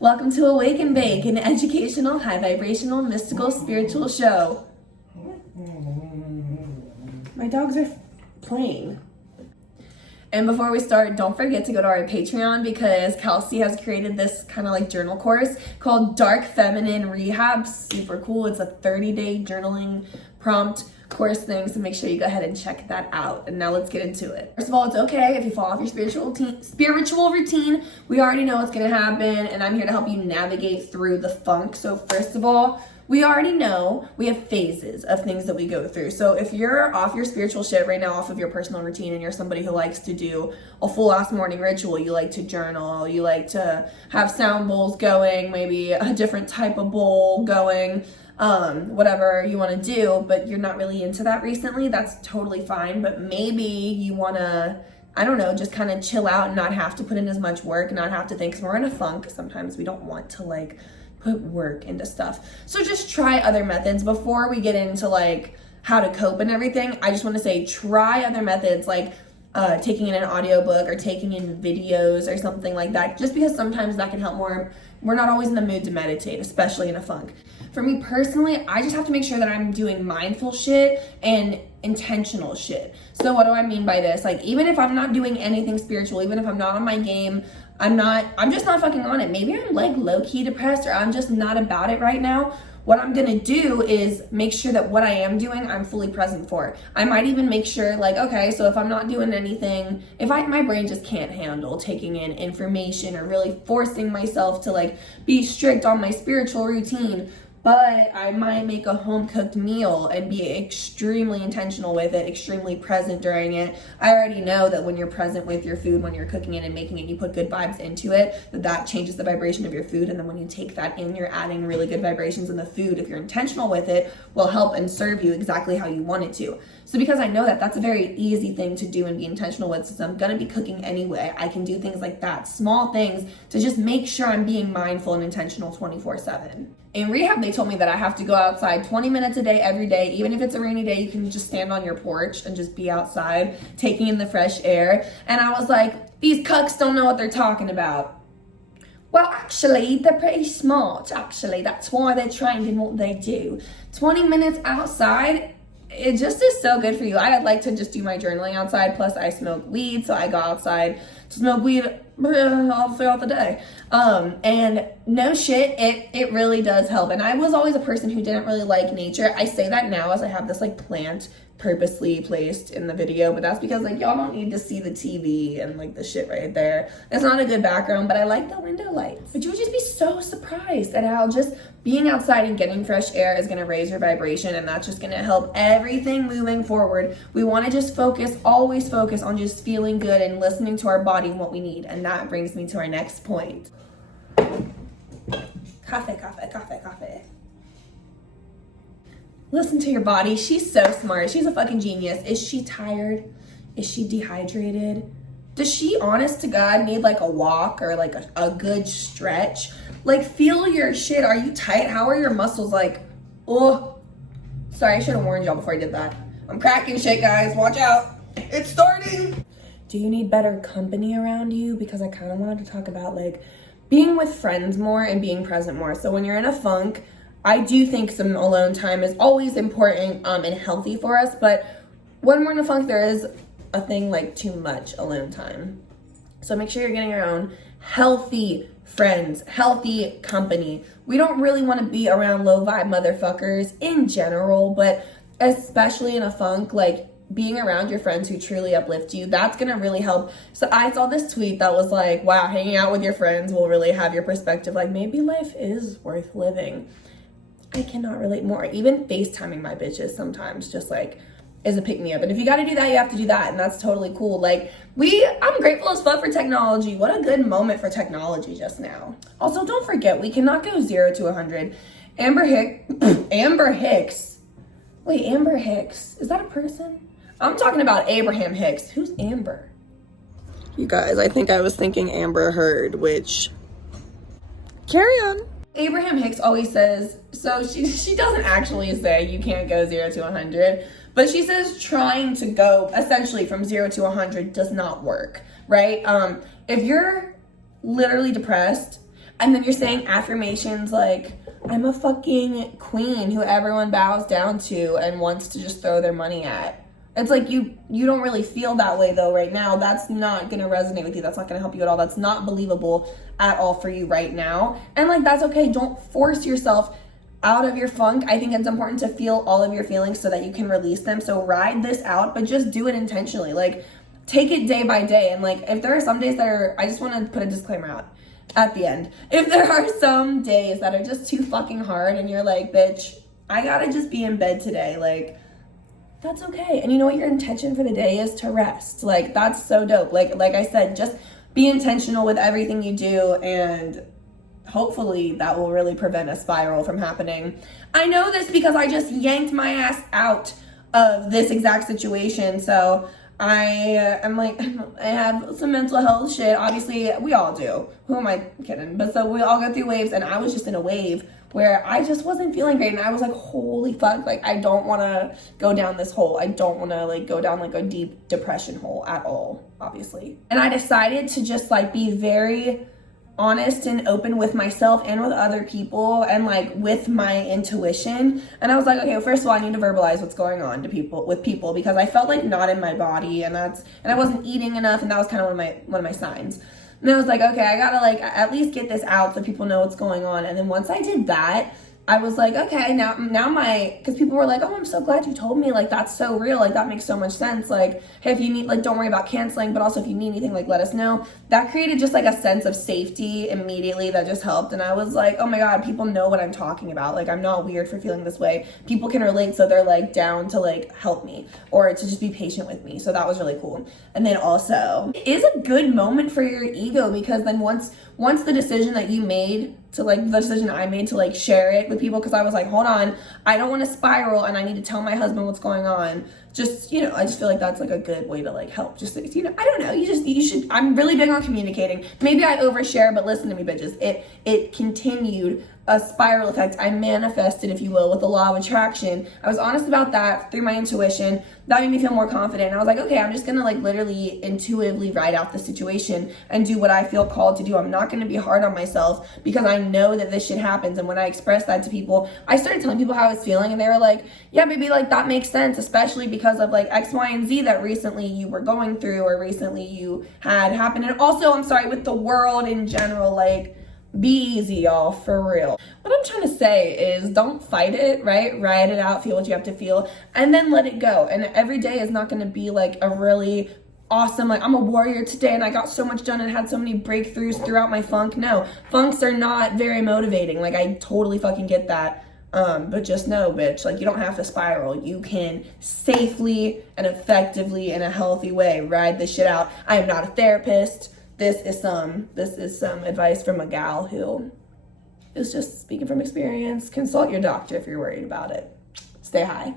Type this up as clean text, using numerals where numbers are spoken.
Welcome to Awaken Bake, an educational, high vibrational, mystical, spiritual show. My dogs are playing. And before we start, don't forget to go to our Patreon because Kelsey has created this kind of like journal course called Dark Feminine Rehab. Super cool. It's a 30-day journaling prompt course thing, so make sure you go ahead and check that out. And now let's get into it. First of all, it's okay if you fall off your spiritual routine. We already know what's gonna happen, and I'm here to help you navigate through the funk. So first of all, we already know we have phases of things that we go through. So if you're off your spiritual shit right now, off of your personal routine, and you're somebody who likes to do a full ass morning ritual, you like to journal, you like to have sound bowls going, maybe a different type of bowl going, whatever you want to do, but you're not really into that recently, that's totally fine. But maybe you want to, I don't know, just kind of chill out and not have to put in as much work, not have to think, because we're in a funk. Sometimes we don't want to like put work into stuff. So just try other methods. Before we get into like how to cope and everything, I just want to say try other methods like taking in an audiobook or taking in videos or something like that, just because sometimes that can help more. We're not always in the mood to meditate, especially in a funk. For me personally, I just have to make sure that I'm doing mindful shit and intentional shit. So what do I mean by this? Like, even if I'm not doing anything spiritual, even if I'm not on my game, I'm just not fucking on it. Maybe I'm like low-key depressed, or I'm just not about it right now. What I'm gonna do is make sure that what I am doing, I'm fully present for. I might even make sure, like, okay, so if I'm not doing anything, my brain just can't handle taking in information or really forcing myself to like be strict on my spiritual routine, but I might make a home-cooked meal and be extremely intentional with it, extremely present during it. I already know that when you're present with your food, when you're cooking it and making it, you put good vibes into it, that changes the vibration of your food. And then when you take that in, you're adding really good vibrations in the food. If you're intentional with it, will help and serve you exactly how you want it to. So because I know that that's a very easy thing to do and be intentional with, since I'm gonna be cooking anyway, I can do things like that, small things to just make sure I'm being mindful and intentional 24/7. In rehab, they told me that I have to go outside 20 minutes a day, every day. Even if it's a rainy day, you can just stand on your porch and just be outside, taking in the fresh air. And I was like, these cucks don't know what they're talking about. Well, actually, they're pretty smart, actually. That's why they're trained in what they do. 20 minutes outside, it just is so good for you. I like to just do my journaling outside, plus I smoke weed, so I go outside to smoke weed all throughout the day. And no shit, it really does help. And I was always a person who didn't really like nature. I say that now as I have this like plant purposely placed in the video, but that's because like y'all don't need to see the TV and like the shit right there. It's not a good background, but I like the window lights. But you would just be so surprised at how just being outside and getting fresh air is going to raise your vibration, and that's just going to help everything moving forward. We want to just always focus on just feeling good and listening to our body and what we need. And that brings me to our next point. Coffee. Listen to your body. She's so smart. She's a fucking genius. Is she tired? Is she dehydrated? Does she, honest to God, need like a walk or like a good stretch? Like, feel your shit. Are you tight? How are your muscles? Like, oh, sorry, I should have warned y'all before I did that. I'm cracking shit, guys. Watch out. It's starting. Do you need better company around you? Because I kind of wanted to talk about like being with friends more and being present more. So when you're in a funk, I do think some alone time is always important and healthy for us, but when we're in a funk, there is a thing like too much alone time. So make sure you're getting your own healthy friends, healthy company. We don't really want to be around low vibe motherfuckers in general, but especially in a funk, like being around your friends who truly uplift you, that's gonna really help. So I saw this tweet that was like, wow, hanging out with your friends will really have your perspective. Like, maybe life is worth living. I cannot relate more. Even FaceTiming my bitches sometimes just like is a pick me up. And if you got to do that, you have to do that. And that's totally cool. Like I'm grateful as fuck for technology. What a good moment for technology just now. Also, don't forget, we cannot go 0 to 100. Amber Hicks. Wait, Amber Hicks. Is that a person? I'm talking about Abraham Hicks. Who's Amber? You guys, I think I was thinking Amber Heard, which carry on. Abraham Hicks always says, so she doesn't actually say you can't go 0 to 100, but she says trying to go essentially from 0 to 100 does not work, right? If you're literally depressed, And then you're saying affirmations like, I'm a fucking queen who everyone bows down to and wants to just throw their money at. It's like you don't really feel that way though right now. That's not going to resonate with you. That's not going to help you at all. That's not believable at all for you right now. And like, that's okay. Don't force yourself out of your funk. I think it's important to feel all of your feelings so that you can release them. So ride this out, but just do it intentionally. Like, take it day by day. And like, if there are some days that are, I just want to put a disclaimer out at the end. If there are some days that are just too fucking hard and you're like, bitch, I gotta just be in bed today, like, that's okay. And you know what your intention for the day is? To rest. Like, that's so dope. Like I said, just be intentional with everything you do, and hopefully that will really prevent a spiral from happening. I know this because I just yanked my ass out of this exact situation. So I'm like, I have some mental health shit. Obviously, we all do. Who am I kidding? But so we all go through waves, and I was just in a wave where I just wasn't feeling great, and I was like, holy fuck, like, I don't want to go down this hole. I don't want to, like, go down, like, a deep depression hole at all, obviously. And I decided to just, like, be very honest and open with myself and with other people and, like, with my intuition. And I was like, okay, well, first of all, I need to verbalize what's going on to people because I felt, like, not in my body, and I wasn't eating enough, and that was kind of one of my signs. And I was like, okay, I gotta, like, at least get this out so people know what's going on. And then once I did that, I was like, okay, now because people were like, oh, I'm so glad you told me, like, that's so real, like, that makes so much sense, like, hey, if you need, like, don't worry about canceling, but also if you need anything, like, let us know. That created just, like, a sense of safety immediately that just helped, and I was like, oh my god, people know what I'm talking about, like, I'm not weird for feeling this way, people can relate, so they're, like, down to, like, help me, or to just be patient with me, so that was really cool. And then also, it is a good moment for your ego, because then once the decision that you made to, like, the decision I made to, like, share it with people, because I was like, hold on, I don't want to spiral, and I need to tell my husband what's going on. Just, you know, I just feel like that's, like, a good way to, like, help. Just, you know, I don't know, you should, I'm really big on communicating. Maybe I overshare, but listen to me, bitches. It continued a spiral effect. I manifested, if you will, with the law of attraction. I was honest about that through my intuition. That made me feel more confident. And I was like, okay, I'm just gonna, like, literally intuitively ride out the situation and do what I feel called to do. I'm not gonna be hard on myself because I know that this shit happens. And when I expressed that to people, I started telling people how I was feeling, and they were like, yeah, baby, like, that makes sense, especially because of, like, X, Y, and Z that recently you were going through, or recently you had happened. And also, I'm sorry, with the world in general, like, be easy, y'all, for real. What I'm trying to say is, don't fight it, right? Ride it out, feel what you have to feel, and then let it go. And every day is not going to be, like, a really awesome, like, I'm a warrior today and I got so much done and had so many breakthroughs throughout my funk. No, funks are not very motivating. Like, I totally fucking get that. But just know, bitch, like, you don't have to spiral. You can safely and effectively, in a healthy way, ride this shit out. I am not a therapist. This is some advice from a gal who is just speaking from experience. Consult your doctor if you're worried about it. Stay high.